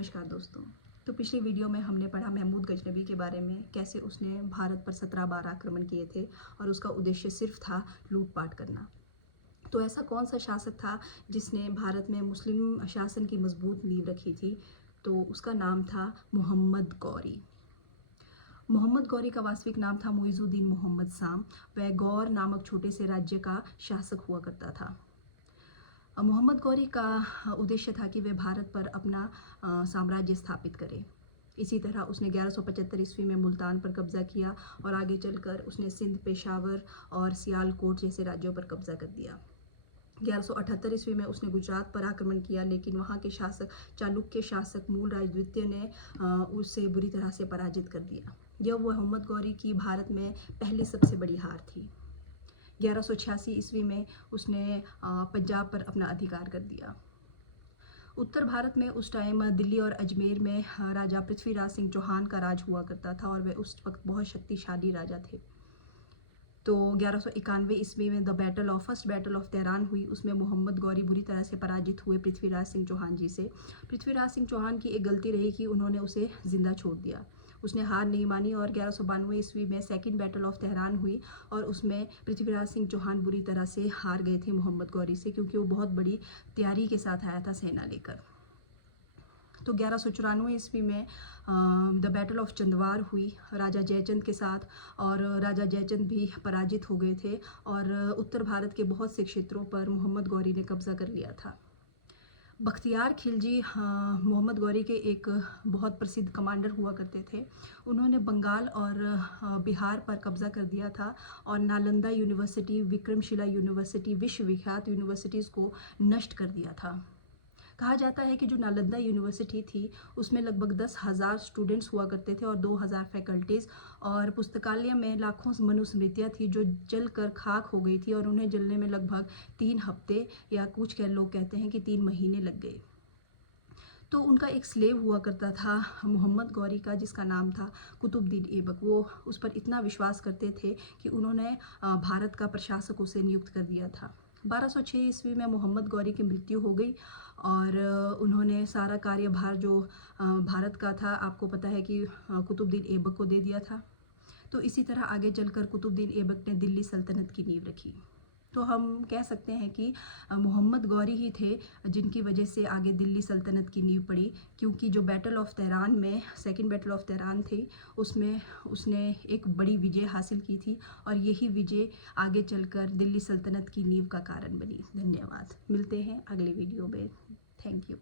नमस्कार दोस्तों। तो पिछली वीडियो में हमने पढ़ा महमूद गजनवी के बारे में, कैसे उसने भारत पर 17 बार आक्रमण किए थे और उसका उद्देश्य सिर्फ था लूटपाट करना। तो ऐसा कौन सा शासक था जिसने भारत में मुस्लिम शासन की मजबूत नींव रखी थी? तो उसका नाम था मोहम्मद गौरी। मोहम्मद गौरी का वास्तविक नाम था मुइजुद्दीन मोहम्मद साम। वह गौर नामक छोटे से राज्य का शासक हुआ करता था। मोहम्मद गौरी का उद्देश्य था कि वे भारत पर अपना साम्राज्य स्थापित करें। इसी तरह उसने 1175 ईस्वी में मुल्तान पर कब्जा किया और आगे चलकर उसने सिंध, पेशावर और सियालकोट जैसे राज्यों पर कब्जा कर दिया। 1178 ईस्वी में उसने गुजरात पर आक्रमण किया, लेकिन वहाँ के शासक चालुक्य शासक मूलराज द्वितीय ने उसे बुरी तरह से पराजित कर दिया। यह मोहम्मद गौरी की भारत में पहली सबसे बड़ी हार थी। 1186 ईस्वी में उसने पंजाब पर अपना अधिकार कर दिया। उत्तर भारत में उस टाइम दिल्ली और अजमेर में राजा पृथ्वीराज सिंह चौहान का राज हुआ करता था और वे उस वक्त बहुत शक्तिशाली राजा थे। तो 1191 ईस्वी में फर्स्ट बैटल ऑफ तेहरान हुई। उसमें मोहम्मद गौरी बुरी तरह से पराजित हुए पृथ्वीराज सिंह चौहान जी से। पृथ्वीराज सिंह चौहान की एक गलती रही कि उन्होंने उसे जिंदा छोड़ दिया। उसने हार नहीं मानी और 1192 ईस्वी में सेकंड बैटल ऑफ तेहरान हुई और उसमें पृथ्वीराज सिंह चौहान बुरी तरह से हार गए थे मोहम्मद गौरी से, क्योंकि वो बहुत बड़ी तैयारी के साथ आया था सेना लेकर। तो 1194 ईस्वी में द बैटल ऑफ चंदवार हुई राजा जयचंद के साथ, और राजा जयचंद भी पराजित हो गए थे और उत्तर भारत के बहुत से क्षेत्रों पर मोहम्मद गौरी ने कब्जा कर लिया था। बख्तियार खिलजी मोहम्मद गौरी के एक बहुत प्रसिद्ध कमांडर हुआ करते थे। उन्होंने बंगाल और बिहार पर कब्जा कर दिया था और नालंदा यूनिवर्सिटी, विक्रमशिला यूनिवर्सिटी, विश्वविख्यात यूनिवर्सिटीज़ को नष्ट कर दिया था। कहा जाता है कि जो नालंदा यूनिवर्सिटी थी उसमें लगभग 10,000 स्टूडेंट्स हुआ करते थे और 2,000 फैकल्टीज़, और पुस्तकालय में लाखों मनुस्मृतियाँ थी जो जल कर खाक हो गई थी और उन्हें जलने में लगभग 3 हफ्ते या कुछ लोग कहते हैं कि 3 महीने लग गए। तो उनका एक स्लेव हुआ करता था मोहम्मद गौरी का, जिसका नाम था कुतुबुद्दीन ऐबक। वो उस पर इतना विश्वास करते थे कि उन्होंने भारत का प्रशासक उसे नियुक्त कर दिया था। 1206 ईस्वी में मोहम्मद गौरी की मृत्यु हो गई और उन्होंने सारा कार्यभार जो भारत का था, आपको पता है कि कुतुबुद्दीन ऐबक को दे दिया था। तो इसी तरह आगे चलकर कुतुबुद्दीन ऐबक ने दिल्ली सल्तनत की नींव रखी। तो हम कह सकते हैं कि मोहम्मद गौरी ही थे जिनकी वजह से आगे दिल्ली सल्तनत की नींव पड़ी, क्योंकि जो बैटल ऑफ तेहरान में सेकंड बैटल ऑफ तेहरान थी उसमें उसने एक बड़ी विजय हासिल की थी और यही विजय आगे चलकर दिल्ली सल्तनत की नींव का कारण बनी। धन्यवाद। मिलते हैं अगले वीडियो में। Thank you.